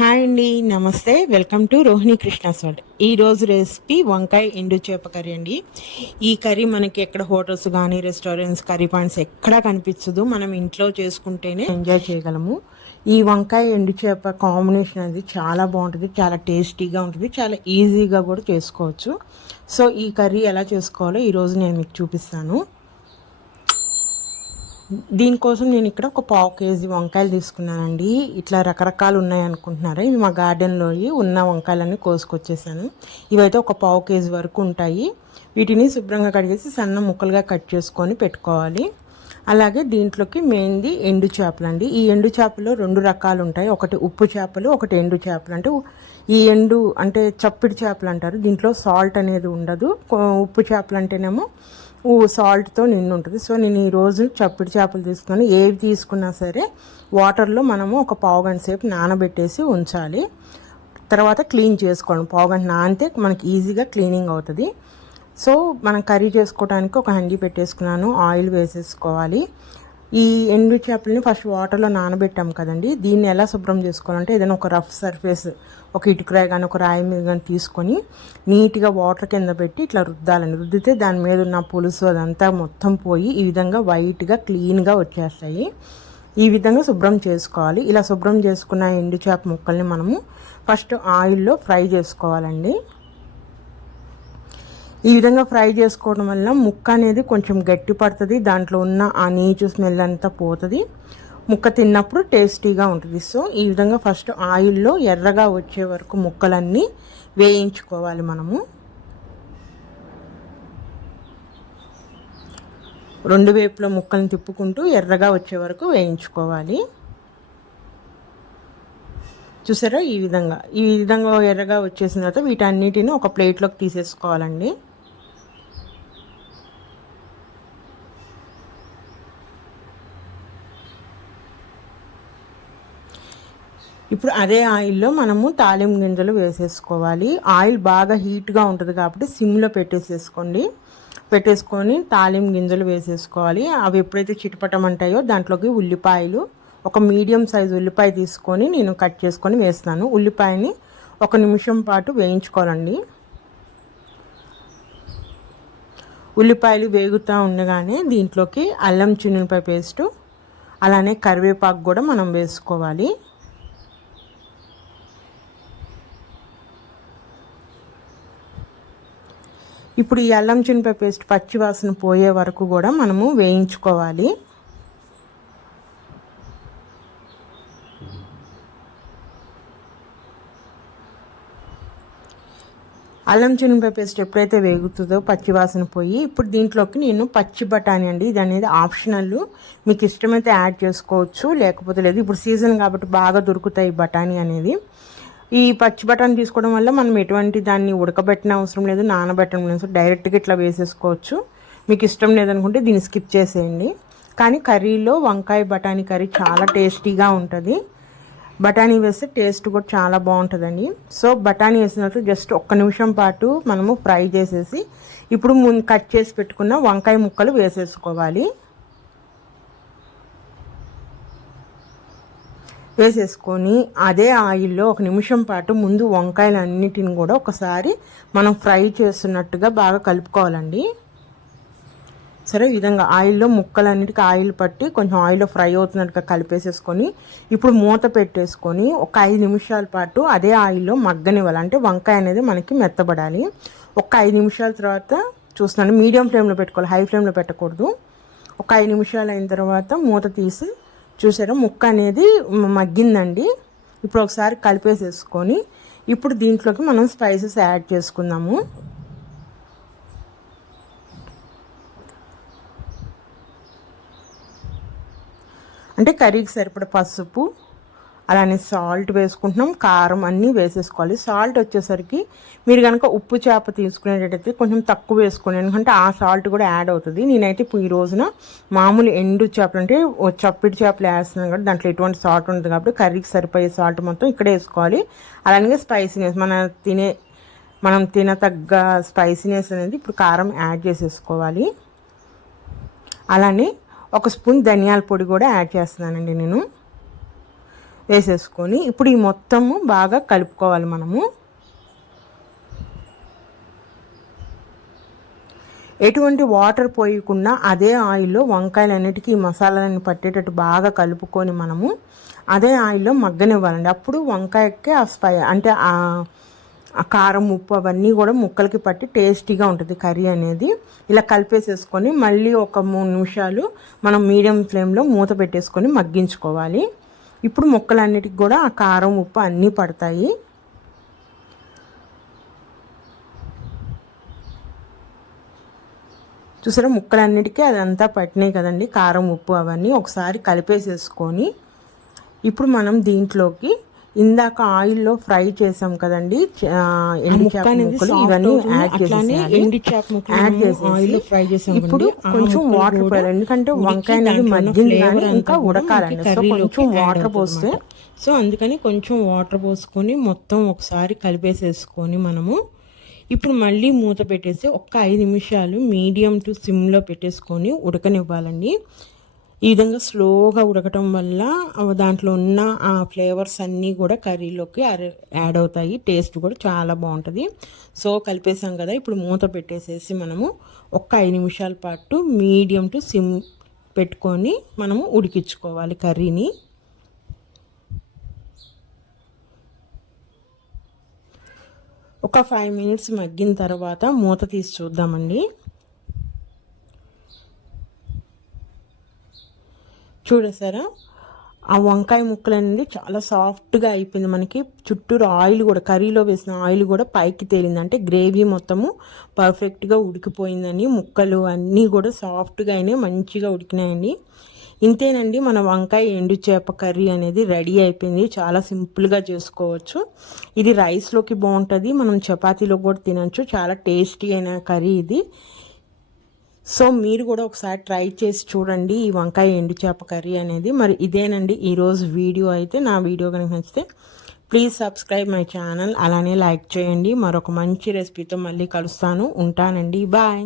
Hi అండి, నమస్తే. Welcome to Rohini Krishna's world. ఈరోజు రెసిపీ వంకాయ ఎండు చేప కర్రీ అండి. ఈ కర్రీ మనకి ఎక్కడ హోటల్స్ కానీ రెస్టారెంట్స్ కర్రీ పాయింట్స్ ఎక్కడా కనిపించదు. మనం ఇంట్లో చేసుకుంటేనే ఎంజాయ్ చేయగలము. ఈ వంకాయ ఎండు చేప కాంబినేషన్ అనేది చాలా బాగుంటుంది, చాలా టేస్టీగా ఉంటుంది, చాలా ఈజీగా కూడా చేసుకోవచ్చు. సో ఈ కర్రీ ఎలా చేసుకోవాలో ఈరోజు నేను మీకు చూపిస్తాను. దీనికోసం నేను ఇక్కడ ఒక 1/2 కేజీ వంకాయలు తీసుకున్నానండి. ఇట్లా రకరకాలు ఉన్నాయి అనుకుంటున్నారా, ఇవి మా గార్డెన్లో ఉన్న వంకాయలన్నీ కోసుకొచ్చేసాను. ఇవైతే ఒక 1/2 కేజీ వరకు ఉంటాయి. వీటిని శుభ్రంగా కడిగేసి సన్న ముక్కలుగా కట్ చేసుకొని పెట్టుకోవాలి. అలాగే దీంట్లోకి మెయిన్ది ఎండు చేపలు అండి. ఈ ఎండు చేపలు 2 రకాలు ఉంటాయి, ఒకటి ఉప్పు చేపలు, ఒకటి ఎండు చేపలు. అంటే ఈ ఎండు అంటే చప్పిడి చేపలు అంటారు. దీంట్లో సాల్ట్ అనేది ఉండదు. ఉప్పు చేపలు అంటేనేమో సాల్ట్తో నిండి ఉంటుంది. సో నేను ఈరోజు చప్పిడి చేపలు తీసుకొని, ఏవి తీసుకున్నా సరే వాటర్లో మనము ఒక 1/2 గంట సేపు నానబెట్టేసి ఉంచాలి. తర్వాత క్లీన్ చేసుకోండి. 1/2 గంట నానితే మనకి ఈజీగా క్లీనింగ్ అవుతుంది. సో మనం కర్రీ చేసుకోవడానికి ఒక హండీ పెట్టేసుకున్నాను, ఆయిల్ వేసేసుకోవాలి. ఈ ఎండు చేపలని ఫస్ట్ వాటర్లో నానబెట్టాం కదండి, దీన్ని ఎలా శుభ్రం చేసుకోవాలంటే ఏదైనా ఒక రఫ్ సర్ఫేస్, ఒక ఇటుకరాయి కానీ ఒక రాయి మీద కానీ తీసుకొని నీట్గా వాటర్ కింద పెట్టి ఇట్లా రుద్దాలండి. రుద్దితే దాని మీద ఉన్న పులుసు అదంతా మొత్తం పోయి ఈ విధంగా వైట్గా క్లీన్గా వచ్చేస్తాయి. ఈ విధంగా శుభ్రం చేసుకోవాలి. ఇలా శుభ్రం చేసుకున్న ఎండు చేప ముక్కల్ని మనము ఫస్ట్ ఆయిల్లో ఫ్రై చేసుకోవాలండి. ఈ విధంగా ఫ్రై చేసుకోవడం వల్ల ముక్క అనేది కొంచెం గట్టి పడుతుంది, దాంట్లో ఉన్న ఆ నీచు స్మెల్ అంతా పోతుంది, ముక్క తిన్నప్పుడు టేస్టీగా ఉంటుంది. సో ఈ విధంగా ఫస్ట్ ఆయిల్లో ఎర్రగా వచ్చే వరకు ముక్కలన్నీ వేయించుకోవాలి. మనము 2 వైపుల ముక్కలను తిప్పుకుంటూ ఎర్రగా వచ్చే వరకు వేయించుకోవాలి. చూసారా, ఈ విధంగా ఎర్రగా వచ్చేసిన తర్వాత వీటన్నిటిని ఒక ప్లేట్లోకి తీసేసుకోవాలండి. ఇప్పుడు అదే ఆయిల్లో మనము తాలింపు గింజలు వేసేసుకోవాలి. ఆయిల్ బాగా హీట్గా ఉంటుంది కాబట్టి సిమ్లో పెట్టేసుకొని తాలింపు గింజలు వేసేసుకోవాలి. అవి ఎప్పుడైతే చిటపటమంటాయో దాంట్లోకి ఉల్లిపాయలు, ఒక మీడియం సైజు ఉల్లిపాయ తీసుకొని నేను కట్ చేసుకొని వేస్తాను. ఉల్లిపాయని 1 నిమిషం పాటు వేయించుకోవాలండి. ఉల్లిపాయలు వేగుతూ ఉండగానే దీంట్లోకి అల్లం చిన్నులపాయ పేస్టు, అలానే కరివేపాకు కూడా మనం వేసుకోవాలి. ఇప్పుడు ఈ అల్లం చిన్నులపాయ పేస్ట్ పచ్చివాసన పోయే వరకు కూడా మనము వేయించుకోవాలి. అల్లం చిన్నులపాయ పేస్ట్ ఎప్పుడైతే వేగుతుందో పచ్చివాసన పోయి, ఇప్పుడు దీంట్లోకి నేను పచ్చి బఠానీ అండి, ఇది అనేది ఆప్షనల్, మీకు ఇష్టమైతే యాడ్ చేసుకోవచ్చు, లేకపోతే లేదు. ఇప్పుడు సీజన్ కాబట్టి బాగా దొరుకుతాయి బఠానీ అనేది. ఈ పచ్చి బఠానీ తీసుకోవడం వల్ల మనం ఎటువంటి దాన్ని ఉడకబెట్టిన అవసరం లేదు, నానబెట్టడం లేదు, డైరెక్ట్గా ఇట్లా వేసేసుకోవచ్చు. మీకు ఇష్టం లేదనుకుంటే దీన్ని స్కిప్ చేసేయండి. కానీ కర్రీలో వంకాయ బఠానీ కర్రీ చాలా టేస్టీగా ఉంటుంది. బఠానీ వేస్తే టేస్ట్ కూడా చాలా బాగుంటుందండి. సో బఠానీ వేసినట్టు జస్ట్ 1 నిమిషం పాటు మనము ఫ్రై చేసేసి ఇప్పుడు కట్ చేసి పెట్టుకున్న వంకాయ ముక్కలు వేసేసుకోవాలి. వేసేసుకొని అదే ఆయిల్లో 1 నిమిషం పాటు ముందు వంకాయలన్నిటిని కూడా ఒకసారి మనం ఫ్రై చేస్తున్నట్టుగా బాగా కలుపుకోవాలండి. సరే, ఈ విధంగా ఆయిల్లో ముక్కలన్నిటికీ ఆయిల్ పట్టి కొంచెం ఆయిల్లో ఫ్రై అవుతున్నట్టుగా కలిపేసేసుకొని ఇప్పుడు మూత పెట్టేసుకొని ఒక 5 నిమిషాల పాటు అదే ఆయిల్లో మగ్గనివ్వాలి. అంటే వంకాయ అనేది మనకి మెత్తబడాలి. ఒక 5 నిమిషాల తర్వాత చూస్తున్నాను, మీడియం ఫ్లేమ్లో పెట్టుకోవాలి, హై ఫ్లేమ్లో పెట్టకూడదు. ఒక 5 నిమిషాలు అయిన తర్వాత మూత తీసి చూసారా, ముక్క అనేది మగ్గిందండి. ఇప్పుడు ఒకసారి కలిపేసేసుకొని ఇప్పుడు దీంట్లోకి మనం స్పైసెస్ యాడ్ చేసుకుందాము. అంటే కర్రీకి సరిపడ పసుపు, అలానే సాల్ట్ వేసుకుంటున్నాం, కారం అన్నీ వేసేసుకోవాలి. సాల్ట్ వచ్చేసరికి మీరు కనుక ఉప్పు చేప తీసుకునేటట్టయితే కొంచెం తక్కువ వేసుకోండి, ఎందుకంటే ఆ సాల్ట్ కూడా యాడ్ అవుతుంది. నేనైతే ఇప్పుడు ఈ రోజున మామూలు ఎండు చేపలు అంటే చప్పిడి చేపలు వేస్తున్నాను కాబట్టి దాంట్లో ఎటువంటి సాల్ట్ ఉంటుంది కాబట్టి కర్రీకి సరిపోయే సాల్ట్ మొత్తం ఇక్కడే వేసుకోవాలి. అలాగే స్పైసీనెస్ మనం తినతగ్గ స్పైసీనెస్ అనేది ఇప్పుడు కారం యాడ్ చేసేసుకోవాలి. అలానే 1 స్పూన్ ధనియాల పొడి కూడా యాడ్ చేస్తున్నానండి నేను. వేసేసుకొని ఇప్పుడు ఈ మొత్తము బాగా కలుపుకోవాలి మనము. ఎటువంటి వాటర్ పోయకుండా అదే ఆయిల్లో వంకాయలన్నిటికీ ఈ మసాలాలను పట్టేటట్టు బాగా కలుపుకొని మనము అదే ఆయిల్లో మగ్గనివ్వాలండి. అప్పుడు వంకాయకి ఆ అంటే ఆ కారం ఉప్పు అవన్నీ కూడా ముక్కలకి పట్టి టేస్టీగా ఉంటుంది కర్రీ అనేది. ఇలా కలిపేసేసుకొని మళ్ళీ ఒక 3 నిమిషాలు మనం మీడియం ఫ్లేమ్లో మూత పెట్టేసుకొని మగ్గించుకోవాలి. ఇప్పుడు ముక్కలన్నిటికి కూడా ఆ కారం ఉప్పు అన్నీ పడతాయి. చూసారా ముక్కలన్నిటికీ అదంతా పట్టినాయి కదండి కారం ఉప్పు అవన్నీ. ఒకసారి కలిపేసేసుకొని ఇప్పుడు మనం దీంట్లోకి ఇందాక ఆయిల్లో ఫ్రై చేసాం కదండి ఎండి చేప ముక్కలు, ఇవన్నీ యాడ్ చేసేసి ఇప్పుడు కొంచెం వాటర్ పోయాలి. ఎందుకంటే వంకాయ అనేది మగ్గింది కానీ ఇంకా ఉడకాలండి. సో కొంచెం వాటర్ పోస్తే అందుకని కొంచెం వాటర్ పోసుకొని మొత్తం ఒకసారి కలిపేసేసుకొని మనము ఇప్పుడు మళ్ళీ మూత పెట్టేసి ఒక్క 5 నిమిషాలు మీడియం టు సిమ్లో పెట్టేసుకొని ఉడకనివ్వాలండి. ఈ విధంగా స్లోగా ఉడకటం వల్ల దాంట్లో ఉన్న ఆ ఫ్లేవర్స్ అన్నీ కూడా కర్రీలోకి యాడ్ అవుతాయి. టేస్ట్ కూడా చాలా బాగుంటుంది. సో కలిపేసాం కదా, ఇప్పుడు మూత పెట్టేసేసి మనము ఒక్క 5 నిమిషాల పాటు మీడియం టు సిమ్ పెట్టుకొని మనము ఉడికించుకోవాలి కర్రీని. ఒక 5 మినిట్స్ మగ్గిన తర్వాత మూత తీసి చూద్దామండి. చూడసారా ఆ వంకాయ ముక్కలు అనేది చాలా సాఫ్ట్గా అయిపోయింది. మనకి చుట్టూరు ఆయిల్ కూడా కర్రీలో వేసిన ఆయిల్ కూడా పైకి తేలింది. అంటే గ్రేవీ మొత్తము పర్ఫెక్ట్గా ఉడికిపోయిందని, ముక్కలు అన్నీ కూడా సాఫ్ట్గా అయినాయి, మంచిగా ఉడికినాయండి. ఇంతేనండి మన వంకాయ ఎండు చేప కర్రీ అనేది రెడీ అయిపోయింది. చాలా సింపుల్గా చేసుకోవచ్చు. ఇది రైస్లోకి బాగుంటుంది, మనం చపాతీలో కూడా తినచ్చు. చాలా టేస్టీ అయిన కర్రీ ఇది. సో మీరు కూడా ఒకసారి ట్రై చేసి చూడండి ఈ వంకాయ ఎండు చేప కర్రీ అనేది. మరి ఇదేనండి ఈరోజు వీడియో అయితే. నా వీడియో కనుక నచ్చితే ప్లీజ్ సబ్స్క్రైబ్ మై ఛానల్, అలానే లైక్ చేయండి. మరొక మంచి రెసిపీతో మళ్ళీ కలుస్తాను. ఉంటానండి. బాయ్.